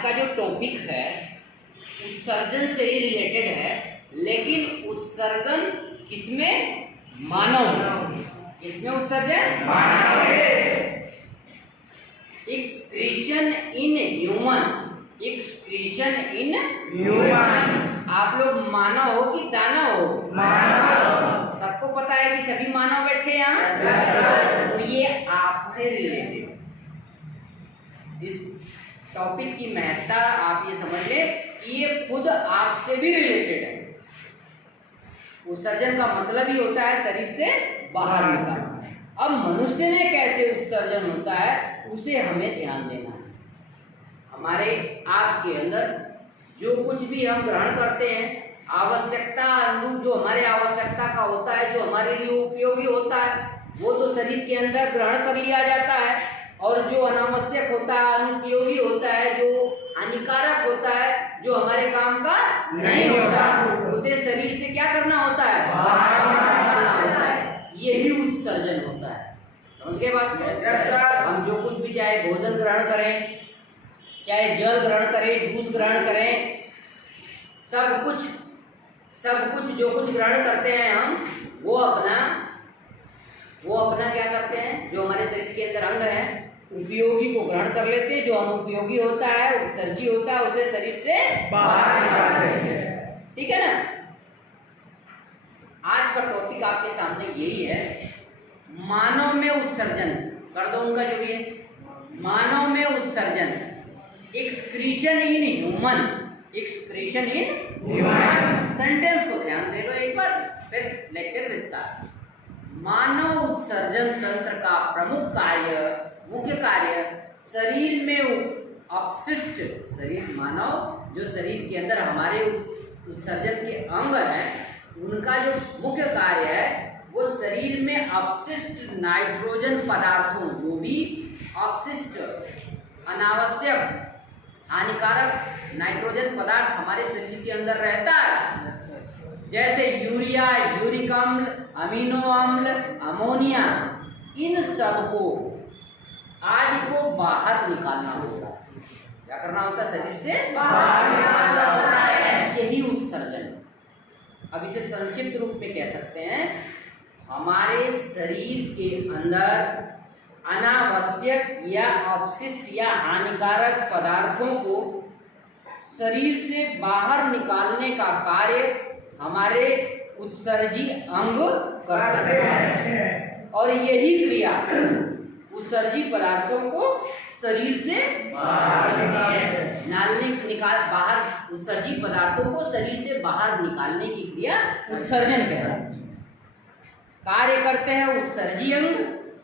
आज का जो टॉपिक है उत्सर्जन से ही रिलेटेड है, लेकिन उत्सर्जन किसमें? मानव। किसमें उत्सर्जन? मानव। Excretion in human. Excretion in human. आप लोग मानव हो कि दानव हो? मानव। सबको पता है कि सभी मानव बैठे यहाँ, तो ये आपसे रिलेटेड। इस टॉपिक की महत्ता आप ये समझ लें कि ये खुद आपसे भी रिलेटेड है। उत्सर्जन का मतलब ही होता है शरीर से बाहर निकालना। अब मनुष्य में कैसे उत्सर्जन होता है उसे हमें ध्यान देना है। हमारे आपके अंदर जो कुछ भी हम ग्रहण करते हैं, आवश्यकता अनुरूप जो हमारे आवश्यकता का होता है, जो हमारे लिए उपयोगी होता है, वो तो शरीर के अंदर ग्रहण कर लिया जाता है। और जो अनावश्यक होता है, अनुपयोगी होता है, जो हानिकारक होता है, जो हमारे काम का नहीं होता, उसे शरीर से क्या करना होता है? करना होता है। यही उत्सर्जन होता है। समझ गए बात को? हम जो कुछ भी चाहे भोजन ग्रहण करें, चाहे जल ग्रहण करें, जूस ग्रहण करें, सब कुछ जो कुछ ग्रहण करते हैं हम, वो अपना क्या करते हैं? जो हमारे शरीर के अंदर अंग है, उपयोगी को ग्रहण कर लेते हैं, जो अनुपयोगी होता है, उत्सर्जी होता है, उसे शरीर से बाहर निकाल देते हैं। ठीक है ना? आज का टॉपिक आपके सामने यही है, मानव में उत्सर्जन। कर दो उनका जो भी है, मानव में उत्सर्जन। Excretion in human. Excretion in human. Sentence को ध्यान दे लो एक बार, फिर लेक्चर विस्तार से। मानव उत्सर्जन तंत्र का मुख्य कार्य शरीर में अपशिष्ट, शरीर मानव जो शरीर के अंदर हमारे उत्सर्जन के अंग हैं, उनका जो मुख्य कार्य है वो शरीर में अपशिष्ट नाइट्रोजन पदार्थों, जो भी अपशिष्ट अनावश्यक हानिकारक नाइट्रोजन पदार्थ हमारे शरीर के अंदर रहता है, जैसे यूरिया, यूरिक अम्ल, अमीनो अम्ल, अमोनिया, इन सबको आज को बाहर निकालना होता है। क्या करना होता है? शरीर से बाहर निकालना होता है। यही उत्सर्जन। अब इसे संक्षिप्त रूप में कह सकते हैं, हमारे शरीर के अंदर अनावश्यक या अपशिष्ट या हानिकारक पदार्थों को शरीर से बाहर निकालने का कार्य हमारे उत्सर्जी अंग करते हैं। और यही क्रिया उत्सर्जी पदार्थों को शरीर से उत्सर्जी पदार्थों को शरीर से बाहर निकालने की क्रिया उत्सर्जन कहलाती है। कार्य करते हैं उत्सर्जी अंग,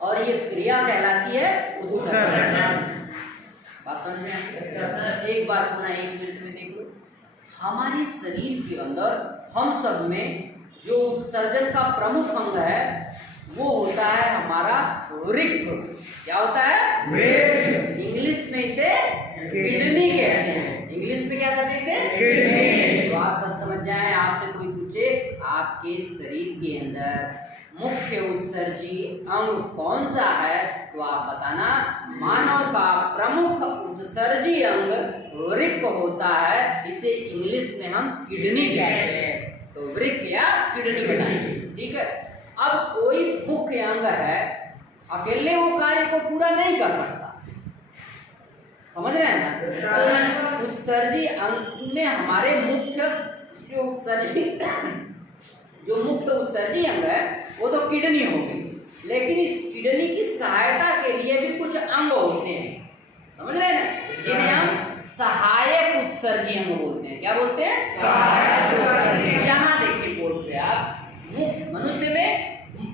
और ये क्रिया कहलाती है उत्सर्जन। बात समझ में आई? एक बार पुनः 1 मिनट में देख लो। हमारे शरीर के अंदर हम सब में जो उत्सर्जन का प्रमुख अंग है वो होता है हमारा वृक्क। क्या होता है? वृक्क। इंग्लिश में इसे किडनी कहते हैं। इंग्लिश में क्या कहते हैं इसे? किडनी। तो आप सब समझ जाएं, आपसे कोई पूछे आपके शरीर के अंदर मुख्य उत्सर्जी अंग कौन सा है, तो आप बताना मानव का प्रमुख उत्सर्जी अंग वृक्क होता है। इसे इंग्लिश में हम किडनी कहते हैं। तो वृक्क या किडनी बताएंगे। ठीक है? अब कोई मुख्य अंग है, अकेले वो कार्य को पूरा नहीं कर सकता। समझ रहे हैं ना? उत्सर्जी अंग में हमारे मुख्य उत्सर्जी अंग है वो तो किडनी होगी, लेकिन इस किडनी की सहायता के लिए भी कुछ अंग होते हैं। समझ रहे हैं ना? जिन्हें हम सहायक उत्सर्जी अंग बोलते हैं। क्या बोलते हैं? सहायक उत्सर्जी। यहाँ देखिए बोर्ड पे आप, मनुष्य में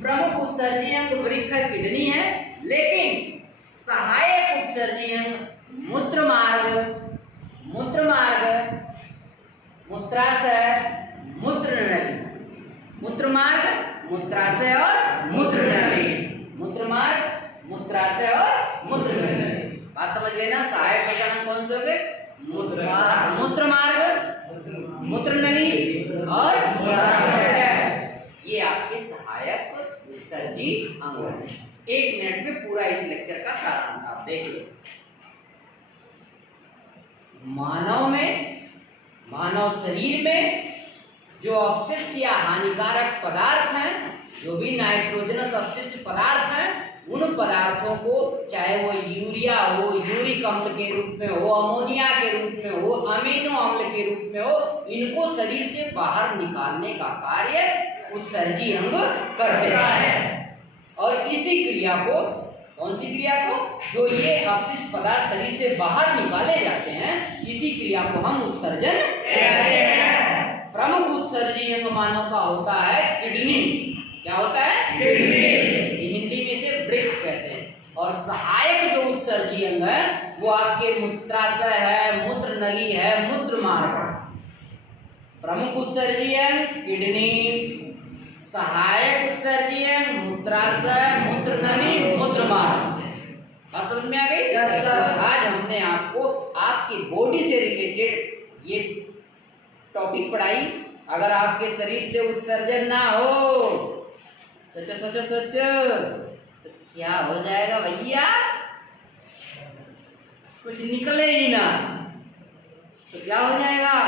प्रमुख उत्सर्जी अंग वृक्क है, किडनी है, लेकिन सहायक उत्सर्जी अंग मूत्रमार्ग, मूत्राशय, मूत्रनली। मूत्रमार्ग, मूत्राशय और मूत्रनली। मूत्रमार्ग, मूत्राशय और मूत्रनली। बात समझ लेना। सहायक संगठन कौन से हो गए? मूत्रमार्ग, मूत्रनली और मूत्राशय। ये आपके सहायक उत्सर्जी अंग है। 1 मिनट में पूरा इस लेक्चर का सारांश आप देख लो। मानव शरीर में जो अपशिष्ट या हानिकारक पदार्थ हैं, जो भी नाइट्रोजनस अपशिष्ट पदार्थ हैं, उन पदार्थों को, चाहे वो यूरिया हो, यूरिक अम्ल के रूप में हो, अमोनिया के रूप में हो, अमीनो अम्ल के रूप में हो, इनको शरीर से बाहर निकालने का कार्य उत्सर्जी अंग करते हैं। और इसी क्रिया को, कौन सी क्रिया को, जो ये अपशिष्ट पदार्थ शरीर से बाहर निकाले जाते हैं, इसी क्रिया को हम उत्सर्जन कहते हैं। प्रमुख उत्सर्जी अंग मानव का होता है किडनी। क्या होता है? किडनी। हिंदी में इसे वृक्क कहते हैं। और सहायक जो उत्सर्जी अंग है वो आपके मूत्राशय है, मूत्र नली है, मूत्र मार्ग। प्रमुख उत्सर्जी अंग किडनी, सहायक उत्सर्जी अंग मूत्राशय, मूत्र नली, मूत्र मार्ग। बात समझ में आ गई? आज हमने आपको आपकी बॉडी से रिलेटेड ये टॉपिक पढ़ाई। अगर आपके शरीर से उत्सर्जन ना हो, सच तो क्या हो जाएगा भैया? कुछ निकले ही ना तो क्या हो जाएगा?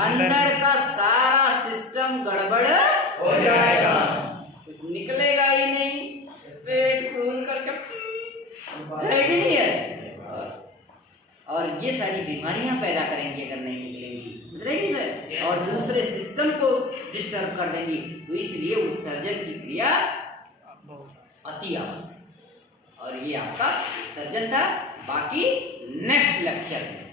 अंदर का सारा सिस्टम गड़बड़ हो जाएगा, कुछ निकलेगा ही नहीं। पेट फूल करके है कि नहीं है? और ये सारी बीमारियां पैदा करेंगी अगर नहीं निकलेंगी, समझ रहे हैं सर? और दूसरे सिस्टम को डिस्टर्ब कर देंगी। तो इसलिए उत्सर्जन की क्रिया अति आवश्यक। और ये आपका उत्सर्जन था। बाकी नेक्स्ट लेक्चर में